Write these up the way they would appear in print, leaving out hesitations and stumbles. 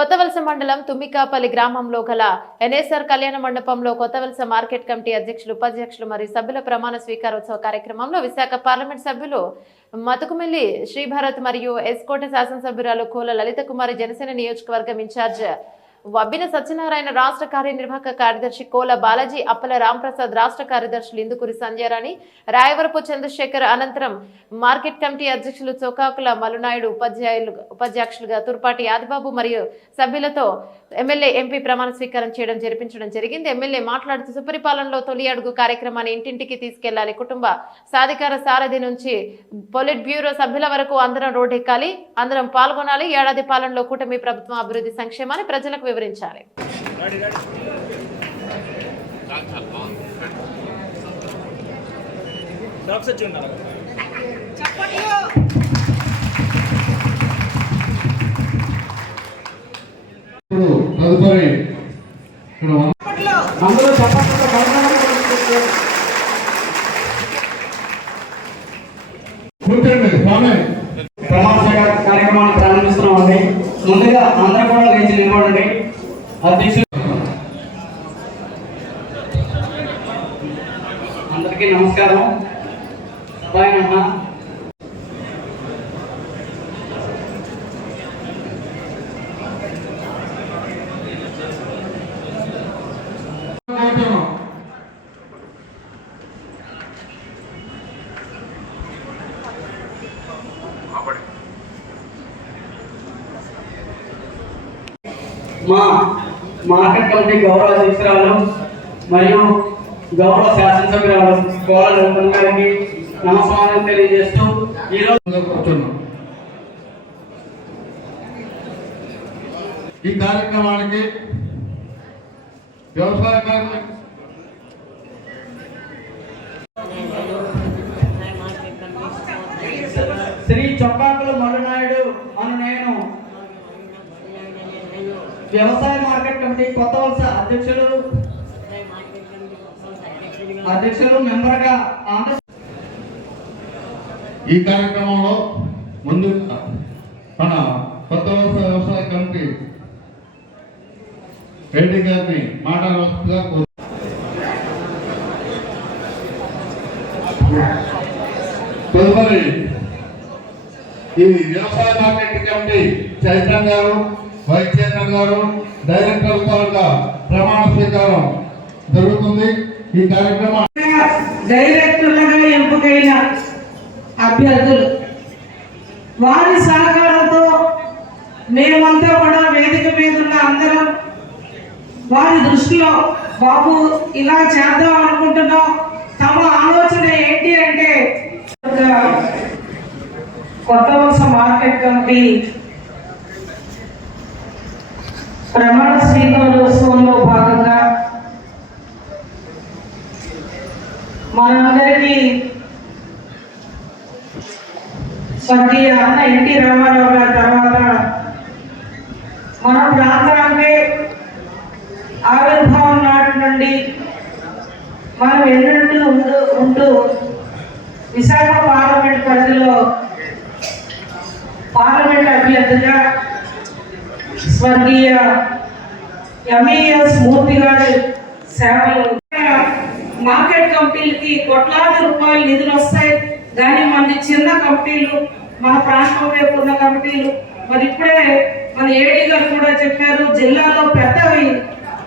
కొత్తవలస మండలం తుమ్మికాపల్లి గ్రామంలో గల ఎన్ఎస్ఆర్ కళ్యాణ మండపంలో కొత్తవలస మార్కెట్ కమిటీ అధ్యక్షులు, ఉపాధ్యక్షులు మరియు సభ్యుల ప్రమాణ స్వీకారోత్సవ కార్యక్రమంలో విశాఖ పార్లమెంట్ సభ్యులు మతుకుమిల్లి శ్రీభారత్ మరియు ఎస్కోట శాసనసభ్యురాలు కోల లలిత కుమారి, జనసేన నియోజకవర్గం ఇన్ఛార్జ్ వబ్బిన సత్యనారాయణ, రాష్ట్ర కార్యనిర్వాహక కార్యదర్శి కోల బాలాజీ, అప్పల రాంప్రసాద్, రాష్ట్ర కార్యదర్శులు ఇందుకూరి సంజయరాణి, రాయవరపు చంద్రశేఖర్, అనంతరం మార్కెట్ కమిటీ అధ్యక్షులు చోకాకుల మల్లునాయుడు, ఉపాధ్యక్షులుగా తుర్పాటి ఆదిబాబు మరియు సభ్యులతో ఎమ్మెల్యే, ఎంపీ ప్రమాణ స్వీకారం జరిపించడం జరిగింది. ఎమ్మెల్యే మాట్లాడుతూ సుపరిపాలనలో తొలి అడుగు కార్యక్రమాన్ని ఇంటింటికి తీసుకెళ్లాలి. కుటుంబ సాధికార సారథి నుంచి పొలిట్ బ్యూరో సభ్యుల వరకు అందరం రోడ్డెక్కాలి, అందరం పాల్గొనాలి. ఏడాది పాలనలో కూటమి ప్రభుత్వం అభివృద్ధి సంక్షేమాన్ని ప్రజలకు వివరించాలి. కార్యక్రమాన్ని ప్రారంభిస్తున్నామండి. ముందుగా అందరూ కూడా లేచి నిలబడండి. అధ్యక్షులు అందరికీ నమస్కారం. సభాయన మా మార్కెట్ కమిటీ గౌరవ అధ్యక్షురాలు మరియు గౌరవ శాసనసభ్యురాలు కోల లలిత గారికి నమస్కారం తెలియజేస్తూ ఈ కార్యక్రమానికి వ్యవసాయ శ్రీ చొక్కాకుల మల్లునాయుడు అను నేను వ్యవసాయ మార్కెట్ కమిటీ కొత్తవలస అధ్యక్షులు మెంబర్గా ఈ కార్యక్రమంలో ముందు మన కొత్తవలస వ్యవసాయ కమిటీ రెడ్డి గారిని మాట్లాడవలసిందిగా తదుపరి ఈ వ్యవసాయ మార్కెట్ కమిటీ చైతన్య గారు, వైస్ చైర్మన్ గారు, డైరెక్టర్ గారుగా ప్రమాణ స్వీకారం జరుగుతుంది. ఈ కార్యక్రమం డైరెక్టర్లుగా ఎంపికైన అభ్యర్థులు వారి సహకారంతో మేమంతా కూడా వేదిక మీద ఉన్న అందరం వారి దృష్టిలో బాబు ఇలా చేద్దాం అనుకుంటున్నాం, తమ ఆలోచన ఏంటి అంటే కొత్తవలస మార్కెట్ కమిటీ ప్రమాణ స్వీకారోత్సవంలో భాగంగా మనందరికీ స్వర్గీయ అన్న ఎన్టీ రామారావు గారి తర్వాత మన ప్రాంతానికి ఆవిర్భావం నాటి నుండి మనం ఎన్నడూ ఉంటూ విశాఖ పార్లమెంట్ పరిధిలో పార్లమెంట్ అభ్యర్థిగా స్వర్గీయ ఎంఈఎస్ మూర్తి గారి సేవలు మార్కెట్ కమిటీలకి కోట్లాది రూపాయలు నిధులు వస్తాయి. కానీ మనది చిన్న కమిటీలు, మన ప్రాంతం వైపు ఉన్న కమిటీలు. మరి ఇప్పుడే మన ఏడీ గారు కూడా చెప్పారు, జిల్లాలో పెద్దవి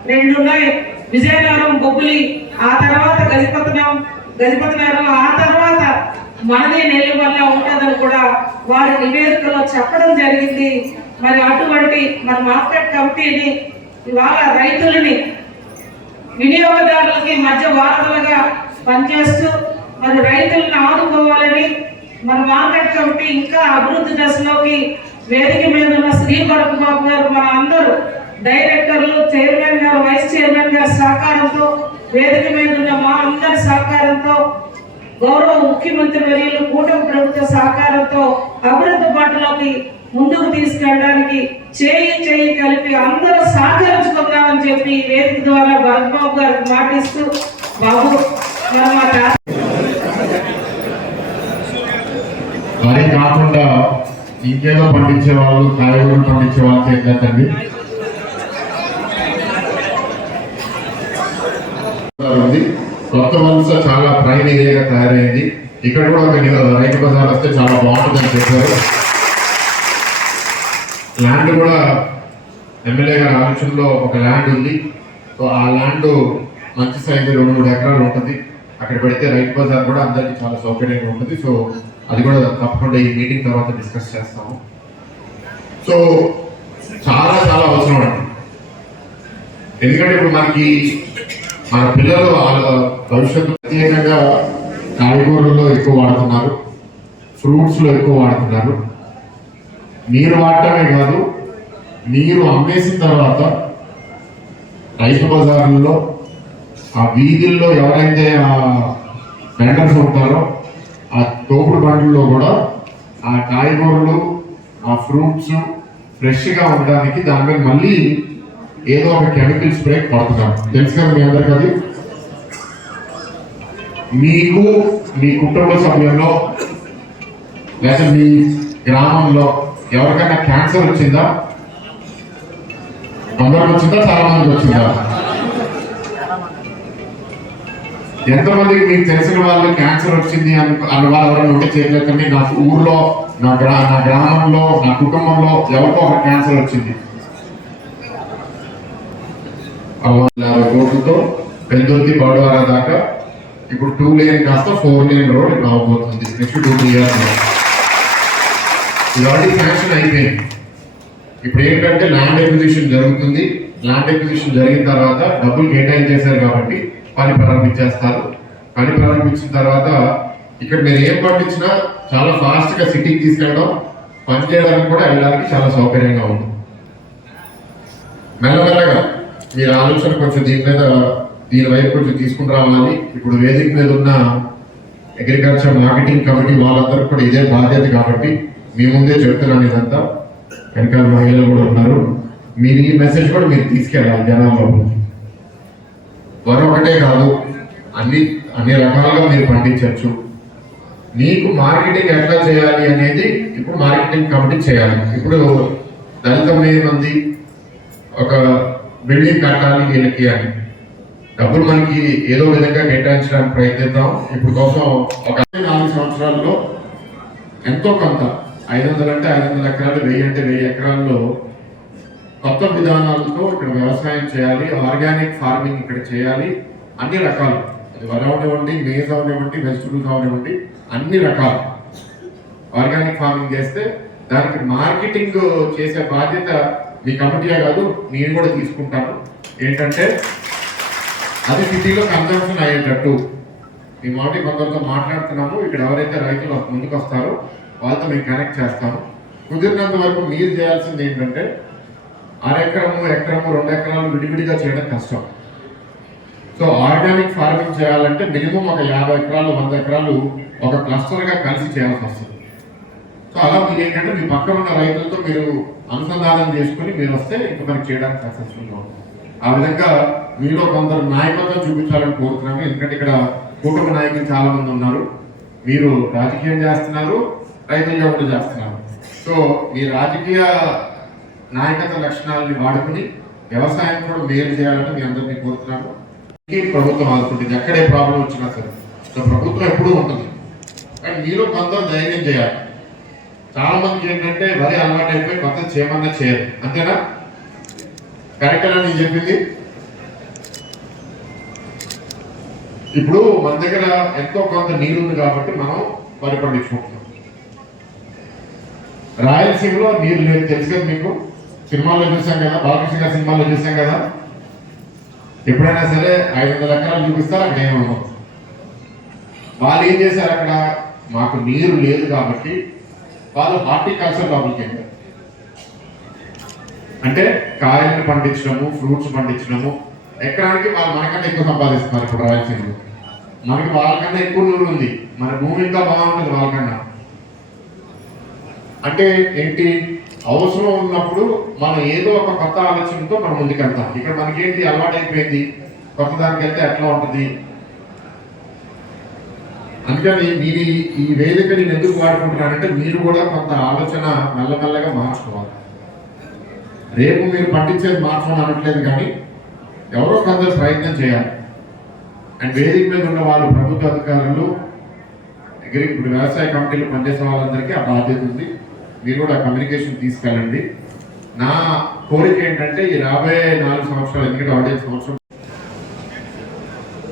2 ఉన్నాయి, విజయనగరం, బొబ్బిలి, ఆ తర్వాత గజపతినగరం, ఆ తర్వాత మనది నెల్లిమల్ల ఉంటుందని కూడా వారి నివేదికలో చెప్పడం జరిగింది. మరి అటువంటి మన మార్కెట్ కమిటీని ఇవాళ రైతులని వినియోగదారులకి మధ్య వారధులుగా పనిచేస్తూ మరి రైతులను ఆదుకోవాలని మన మార్కెట్ కమిటీ ఇంకా అభివృద్ధి దశలోకి వేదిక మీద ఉన్న శ్రీభారత్ బాబు గారు, మన అందరూ డైరెక్టర్లు, చైర్మన్ గారు, వైస్ చైర్మన్ గారి సహకారంతో, వేదిక మీద ఉన్న మా అందరి సహకారంతో, గౌరవ ముఖ్యమంత్రి వర్యులు కూటమి ప్రభుత్వ సహకారంతో అభివృద్ధి బాటలోకి ముందుకు తీసుకెళ్ళడానికి చేయి కలిపి అందరూ సహకరించుకుందామని చెప్పి వేదిక ద్వారా భరత్ బాబు గారికి మాటిస్తూ, బాబు మరి కాకుండా ఇంకేదో పండించే వాళ్ళు, కాయగూరలు పండించే వాళ్ళు చేద్దండి. కొత్త వలస చాలా ప్రైమ్ ఏరియాగా తయారైంది. ఇక్కడ కూడా ఒక రైతు బజార్ వస్తే చాలా బాగుంటుందని చెప్పారు. ల్యాండ్ కూడా ఎమ్మెల్యే గారి ఆలోచనలో ఒక ల్యాండ్ ఉంది. సో ఆ ల్యాండ్ మంచి సైజు 2-3 ఎకరాలు ఉంటుంది. అక్కడ పెడితే రైతు బజార్ కూడా అందరికీ చాలా సౌకర్యంగా ఉంటుంది. సో అది కూడా తప్పకుండా ఈ మీటింగ్ తర్వాత డిస్కస్ చేస్తాము. సో చాలా చాలా అవసరం అండి. ఎందుకంటే ఇప్పుడు మనకి మన పిల్లలు వాళ్ళ భవిష్యత్తు ప్రత్యేకంగా కాయగూరల్లో ఎక్కువ వాడుతున్నారు, ఫ్రూట్స్లో ఎక్కువ వాడుతున్నారు. నీరు వాడటమే కాదు, నీరు అమ్మేసిన తర్వాత రైతు బజార్లలో ఆ వీధుల్లో ఎవరైతే ఆ వెండర్స్ ఉంటారో ఆ తోపుడు బండ్లలో కూడా ఆ కాయగూరలు ఆ ఫ్రూట్స్ ఫ్రెష్గా ఉండడానికి దాని మీద మళ్ళీ ఏదో ఒక కెమికల్ స్ప్రే కొడుతున్నారు. తెలుసు కదా మీ అందరికీ అది. మీకు మీ కుటుంబ సభ్యుల్లో లేదా మీ గ్రామంలో ఎవరికైనా క్యాన్సర్ వచ్చిందా? అందరికి వచ్చిందా? చాలా మందికి వచ్చిందా? ఎంతమందికి మీకు తెలిసిన వాళ్ళు క్యాన్సర్ వచ్చింది అన్న వాళ్ళు ఎవరైనా ఉంటే చేయలేకండి. నా ఊర్లో నా గ్రామంలో నా కుటుంబంలో ఎవరికో ఒక క్యాన్సర్ వచ్చింది. 50 కోట్లతో పెందుర్తి బౌడవారా దాకా ఇప్పుడు 2 లేన్ కాస్త 4 లేన్ రోడ్ రాబోతుంది నెక్స్ట్ 2 years. ఇది ఆల్రెడీ శాంక్షన్ అయిపోయింది. ఇప్పుడు ఏంటంటే ల్యాండ్ ఎక్విజిషన్ జరుగుతుంది. ల్యాండ్ ఎక్విజిషన్ జరిగిన తర్వాత డబ్బులు కేటాయించేశారు కాబట్టి పని ప్రారంభించేస్తారు. పని ప్రారంభించిన తర్వాత ఇక్కడ మీరు ఏం పండించినా చాలా ఫాస్ట్గా సిటీకి తీసుకెళ్ళడం, పని చేయడానికి కూడా వెళ్ళడానికి చాలా సౌకర్యంగా ఉంది. మెల్లమెల్లగా మీరు ఆలోచన కొంచెం దీని వైపు కొంచెం తీసుకుని రావాలి. ఇప్పుడు వేదిక మీద ఉన్న అగ్రికల్చర్ మార్కెటింగ్ కమిటీ వాళ్ళందరూ కూడా ఇదే బాధ్యత కాబట్టి మీ ముందే చెప్తున్నాను. ఇదంతా వెనకాల మహిళలు కూడా ఉన్నారు. మీరు ఈ మెసేజ్ కూడా మీరు తీసుకెళ్ళాలి జనాల్లో. మరొకటే కాదు, అన్ని రకాలుగా మీరు పండించవచ్చు. మీకు మార్కెటింగ్ ఎట్లా చేయాలి అనేది ఇప్పుడు మార్కెటింగ్ కమిటీ చేయాలి. ఇప్పుడు దళిత మంది ఒక బిల్డింగ్ కట్టాలి వీళ్ళకి అని డబ్బులు మనకి ఏదో విధంగా కేటాయించడానికి ప్రయత్నిద్దాం. ఇప్పుడు కోసం ఒక 4 సంవత్సరాల్లో ఎంతో కొంత 500 అంటే 500 ఎకరాలు, 1000 అంటే 1000 ఎకరాల్లో కొత్త విధానాలతో ఇక్కడ వ్యవసాయం చేయాలి. ఆర్గానిక్ ఫార్మింగ్ ఇక్కడ చేయాలి. అన్ని రకాలు, అది వరి అవనివ్వండి, మేజ్ అవనివ్వండి, వెజిటబుల్స్ అవనివ్వండి, అన్ని రకాలు ఆర్గానిక్ ఫార్మింగ్ చేస్తే దానికి మార్కెటింగ్ చేసే బాధ్యత మీ కమిటీయే కాదు, నేను కూడా తీసుకుంటాను. ఏంటంటే అది సిటీలో కన్జంప్షన్ అయ్యేటట్టు మేము ఆల్రెడీ కొందరితో మాట్లాడుతున్నాము. ఇక్కడ ఎవరైతే రైతులు ముందుకు వస్తారో వాళ్ళతో మేము కనెక్ట్ చేస్తాము. కుదిరినంత వరకు మీరు చేయాల్సింది ఏంటంటే 1 ఎకరము 2 ఎకరాలు విడివిడిగా చేయడం కష్టం. సో ఆర్గానిక్ ఫార్మింగ్ చేయాలంటే మినిమం ఒక 50 ఎకరాలు 100 ఎకరాలు ఒక క్లస్టర్గా కలిసి చేయాల్సి వస్తుంది. సో అలా మీరు ఏంటంటే మీ పక్కన ఉన్న రైతులతో మీరు అనుసంధానం చేసుకుని మీరు వస్తే ఇంకా మనకి చేయడానికి సక్సెస్ఫుల్గా ఉంటుంది. ఆ విధంగా మీలో కొందరు నాయకత్వం చూపించాలని కోరుతున్నాము. ఎందుకంటే ఇక్కడ కుటుంబ నాయకులు చాలా మంది ఉన్నారు. మీరు రాజకీయం చేస్తున్నారు, రైతులుగా కూడా చేస్తున్నారు. సో మీ రాజకీయ నాయకత్వ లక్షణాలని వాడుకుని వ్యవసాయం కూడా మేలు చేయాలని మీ అందరినీ కోరుతున్నాను. ప్రభుత్వం ఆదుకుంటుంది ఎక్కడే ప్రాబ్లం వచ్చినా సరే. సో ప్రభుత్వం ఎప్పుడూ ఉంటుంది, కానీ మీలో కొందరు ధైర్యం చేయాలి. చాలా మందికి ఏంటంటే వరి అలవాటు అయిపోయి కొత్త చేయమన్నా చేయరు. అంతేనా? కరెక్టేనా నేను చెప్పింది? ఇప్పుడు మన దగ్గర ఎంతో కొంత నీరు ఉంది కాబట్టి మనం వరి పండించుకుంటున్నాం. రాయలసీమలో నీరు లేదు, తెలుసు కదా మీకు. సినిమాల్లో చూసాం కదా, బాలకృష్ణ గారి సినిమాల్లో చూసాం కదా. ఎప్పుడైనా సరే 500 ఎకరాలు చూపిస్తారు, అక్కడ ఏమో వాళ్ళు ఏం చేశారు, అక్కడ మాకు నీరు లేదు కాబట్టి వాళ్ళు హార్టికల్చర్ లోపలికి వెళ్ళారు. అంటే కాయలను పండించడము, ఫ్రూట్స్ పండించడము. ఎకరానికి వాళ్ళు మనకన్నా ఎక్కువ సంపాదిస్తున్నారు. ఇప్పుడు రాయలసీమలో మనకి వాళ్ళకన్నా ఎక్కువ నీరు ఉంది, మన భూమి ఇంకా బాగుంటుంది వాళ్ళకన్నా. అంటే ఏంటి, అవసరం ఉన్నప్పుడు మనం ఏదో ఒక కొత్త ఆలోచనతో మనం ముందుకెళ్తాం. ఇక్కడ మనకేంటి అలవాటు అయిపోయింది, కొత్త దానికి వెళ్తే ఎట్లా ఉంటుంది. అందుకని మీరు ఈ వేదిక నేను ఎందుకు వాడుకుంటున్నానంటే మీరు కూడా కొంత ఆలోచన మెల్లమెల్లగా మార్చుకోవాలి. రేపు మీరు పండించేది మార్చుకోని అనట్లేదు, కానీ ఎవరో కొందరు ప్రయత్నం చేయాలి. అండ్ వేదిక మీద ఉన్న వాళ్ళు ప్రభుత్వ అధికారులు, ఇప్పుడు వ్యవసాయ కమిటీలు పనిచేసే వాళ్ళందరికీ ఆ బాధ్యత ఉంది. మీరు కూడా కమ్యూనికేషన్ తీసుకెళ్ళండి. నా కోరిక ఏంటంటే ఈ రాబోయే 4 సంవత్సరాలు, ఎందుకంటే ఆల్రెడీ సంవత్సరం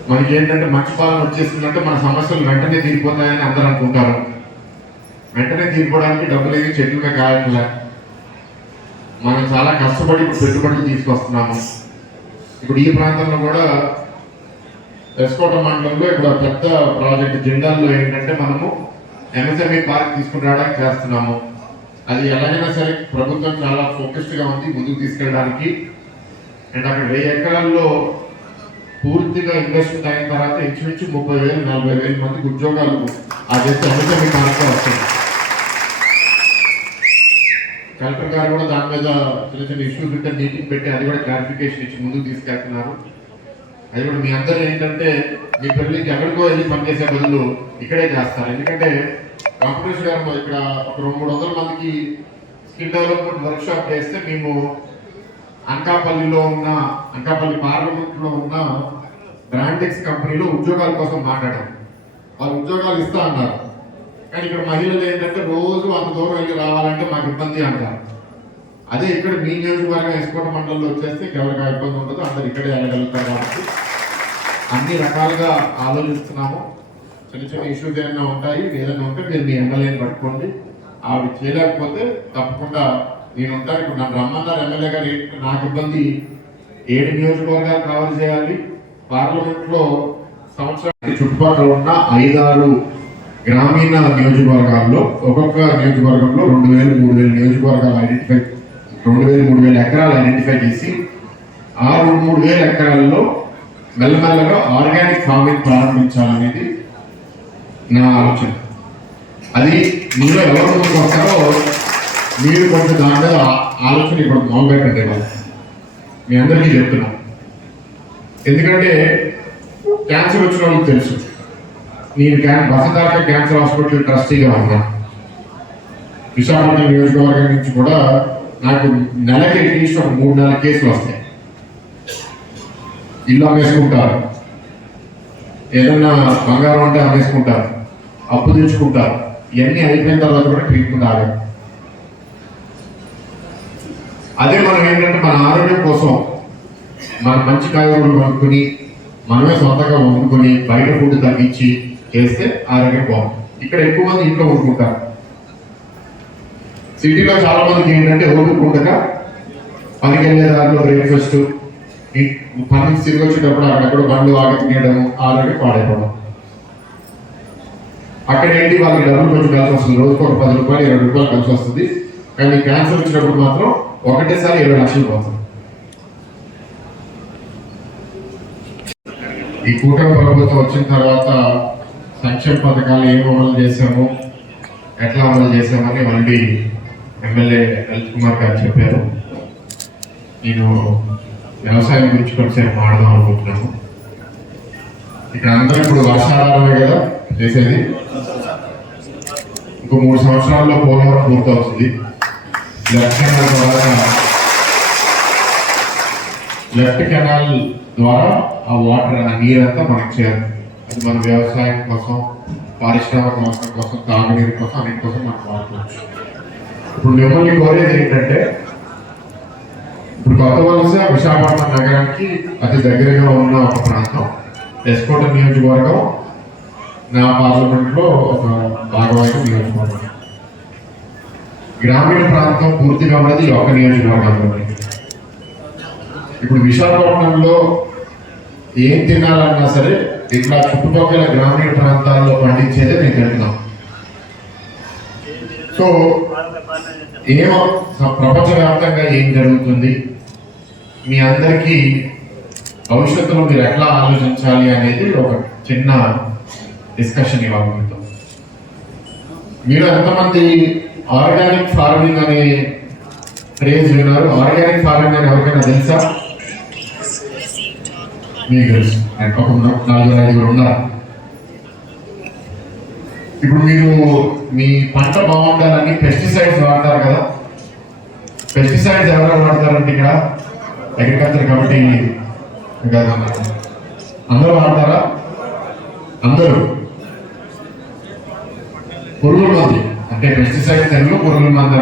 మనకి ఏంటంటే మంచి పాలన వచ్చేసిందంటే మన సమస్యలు వెంటనే తీరిపోతాయని అందరూ అనుకుంటారు. వెంటనే తీరిపోవడానికి డబ్బులు ఏది చెట్ల మీద కాయట్లే. మనం చాలా కష్టపడి ఇప్పుడు పెట్టుబడులు తీసుకొస్తున్నాము. ఇప్పుడు ఈ ప్రాంతంలో కూడా ఎస్కోట మండలంలో ఇక్కడ పెద్ద ప్రాజెక్ట్ జిండాల్లో ఏంటంటే మనము ఎంఎస్ఎంఈ పార్క్ తీసుకుని రావడానికి చేస్తున్నాము. అది ఎలాగైనా సరే ప్రభుత్వం చాలా ఫోకస్డ్గా ఉంది ముందుకు తీసుకెళ్ళడానికి. అండ్ అక్కడ 1000 ఎకరాల్లో పూర్తిగా ఇన్వెస్ట్మెంట్ అయిన తర్వాత ఇంచుమించు 30,000-40,000 మందికి ఉద్యోగాలు ఆ చేస్తే ఎంఎస్ఎంఈ పార్క్లో వస్తాయి. కలెక్టర్ గారు కూడా దాని మీద చిన్న చిన్న ఇష్యూస్ ఉంటే మీటింగ్ పెట్టి అది కూడా క్లారిఫికేషన్ ఇచ్చి ముందుకు తీసుకెళ్తున్నారు. అది కూడా మీ అందరూ ఏంటంటే మీ పిల్లలకి ఎక్కడికో వెళ్ళి పనిచేసే బదులు ఇక్కడే చేస్తారు. ఎందుకంటే కాంపిటీషన్ గారు ఇక్కడ ఒక 200-300 మందికి స్కిల్ డెవలప్మెంట్ వర్క్ షాప్ చేస్తే మేము అనకాపల్లి పార్లమెంట్లో ఉన్న బ్రాండెక్స్ కంపెనీలో ఉద్యోగాల కోసం మాట్లాడాం. వాళ్ళు ఉద్యోగాలు ఇస్తా అన్నారు. కానీ ఇక్కడ మహిళలు ఏంటంటే రోజు అంత దూరం వెళ్ళి రావాలంటే మాకు ఇబ్బంది అంటారు. అదే ఇక్కడ మీ నియోజకవర్గం ఎస్కోట మండలంలో వచ్చేస్తే ఎవరికి ఇబ్బంది ఉండదు, అందరు ఇక్కడే వెళ్ళగలుగుతారు. కాబట్టి అన్ని రకాలుగా ఆలోచిస్తున్నాము. చిన్న చిన్న ఇష్యూస్ ఏమైనా ఉంటాయి, ఏదైనా ఉంటే మీరు మీ ఎమ్మెల్యేని పట్టుకోండి. ఆవిడ చేయలేకపోతే తప్పకుండా నేను ఉంటాను. ఇప్పుడు నన్ను రమ్మన్నారు ఎమ్మెల్యే గారు, నాకు ఇబ్బంది 7 నియోజకవర్గాలు కవర్ చేయాలి. పార్లమెంట్లో సంవత్సరానికి చుట్టుపక్కల ఉన్న 5-6 గ్రామీణ నియోజకవర్గాల్లో ఒక్కొక్క నియోజకవర్గంలో 2,000-3,000 నియోజకవర్గాలు 2,000-3,000 ఎకరాలు ఐడెంటిఫై చేసి ఆ 2,000-3,000 ఎకరాల్లో మెల్లమెల్లగా ఆర్గానిక్ ఫార్మింగ్ ప్రారంభించాలనేది నా ఆలోచన. అది మీరు ఎవరు ముందుకు వస్తారో మీరు కొంచెం దాని మీద ఆలోచన ఇప్పుడు మొదలుపెట్టండి. మీ అందరికీ చెప్తున్నా, ఎందుకంటే క్యాన్సర్ వచ్చిన వాళ్ళకి తెలుసు. నేను వసంతారక క్యాన్సర్ హాస్పిటల్ ట్రస్టీగా ఉన్నా. విశాఖపట్నం నియోజకవర్గం నుంచి కూడా నాకు నెలకి అట్లీస్ట్ ఒక 3-4 కేసులు వస్తాయి. ఇల్లు అమ్మేసుకుంటారు, ఏదన్నా బంగారం అంటే అమ్మేసుకుంటారు, అప్పు తెచ్చుకుంటారు. ఇవన్నీ అయిపోయిన తర్వాత కూడా ట్రీట్మెంట్ ఆగదు. అదే మనం ఏంటంటే మన ఆరోగ్యం కోసం మన మంచి కాయగూరలు కొనుక్కుని మనమే సొంతంగా వండుకొని బయట ఫుడ్ తగ్గించి చేస్తే ఆరోగ్యం బాగుంటుంది. ఇక్కడ ఎక్కువ మంది ఇంట్లో వండుకుంటారు. సిటీలో చాలా మందికి ఏంటంటే వండుకుంటగా పనికి వెళ్ళే దారిలో బ్రేక్ఫాస్ట్, పని నుంచి తిరిగి వచ్చేటప్పుడు అక్కడెక్కడ బండ్లు ఆగి తినేయడం, ఆరోగ్యం పాడైపోవడం. అక్కడ ఏంటి వాళ్ళకి డబ్బులు కొంచెం కలిసి వస్తుంది. రోజుకు ఒక 10 రూపాయలు 20 రూపాయలు కలిసి వస్తుంది. కానీ క్యాన్సర్ వచ్చినప్పుడు మాత్రం ఒకటేసారి 20 లక్షలు పోతుంది. ఈ కూటమి ప్రభుత్వం వచ్చిన తర్వాత సంక్షేమ పథకాలు ఏం అమలు చేశాము, ఎట్లా అమలు చేశామని మళ్ళీ ఎమ్మెల్యే లలిత్ కుమార్ గారు చెప్పారు. నేను వ్యవసాయం గురించి కొంచెం మాట్లాడదాం అనుకుంటున్నాను. ఇక్కడ అందరూ ఇప్పుడు వర్షాధారమే కదా చేసేది. ఇంకో 3 సంవత్సరాల్లో పోలవరం పూర్తవుతుంది. లెఫ్ట్ కెనాల్ ద్వారా ఆ వాటర్, ఆ నీరంతా మనకు చేయాలి. అది మన వ్యవసాయం కోసం, పారిశ్రామిక అవసరం కోసం, తాగునీరు కోసం, అన్నిటి కోసం మనం వాడుకోవచ్చు. ఇప్పుడు మిమ్మల్ని కోరేది ఏంటంటే, ఇప్పుడు కొత్త వలస విశాఖపట్నం నగరానికి అతి దగ్గరగా ఉన్న ఒక ప్రాంతం ఎస్కోట నియోజకవర్గం. నా పార్లమెంట్లో ఒక భాగమైన నియోజకవర్గం. గ్రామీణ ప్రాంతం పూర్తిగా ఉన్నది ఒక నియోజకవర్గంలో. ఇప్పుడు విశాఖపట్నంలో ఏం తినాలన్నా సరే ఇట్లా చుట్టుపక్కల గ్రామీణ ప్రాంతాల్లో పండించేదే నేను తింటున్నాం. సో ఏమో ప్రపంచవ్యాప్తంగా ఏం జరుగుతుంది, మీ అందరికీ భవిష్యత్తులో మీరు ఎట్లా ఆలోచించాలి అనేది ఒక చిన్న డిస్కషన్ ఇవ్వాలి మీతో. మీరు ఎంతమంది ఆర్గానిక్ ఫార్మింగ్ అనే ఫ్రేజ్ విన్నారు? ఆర్గానిక్ ఫార్మింగ్ అని ఎవరికైనా తెలుసా? మీకు తెలుసు, ఒక 4-5 ఉన్నారు. ఇప్పుడు మీరు మీ పంట బాగుండాలని పెస్టిసైడ్స్ వాడతారు కదా. పెస్టిసైడ్స్ ఎవరు వాడతారంటే ఇక్కడ అగ్రికల్చర్ కమిటీ అందరూ వాడతారా? అందరూ పురుగుల మంది అంటే పెస్టిసైడ్ తెలుగు పురుగుల మంది.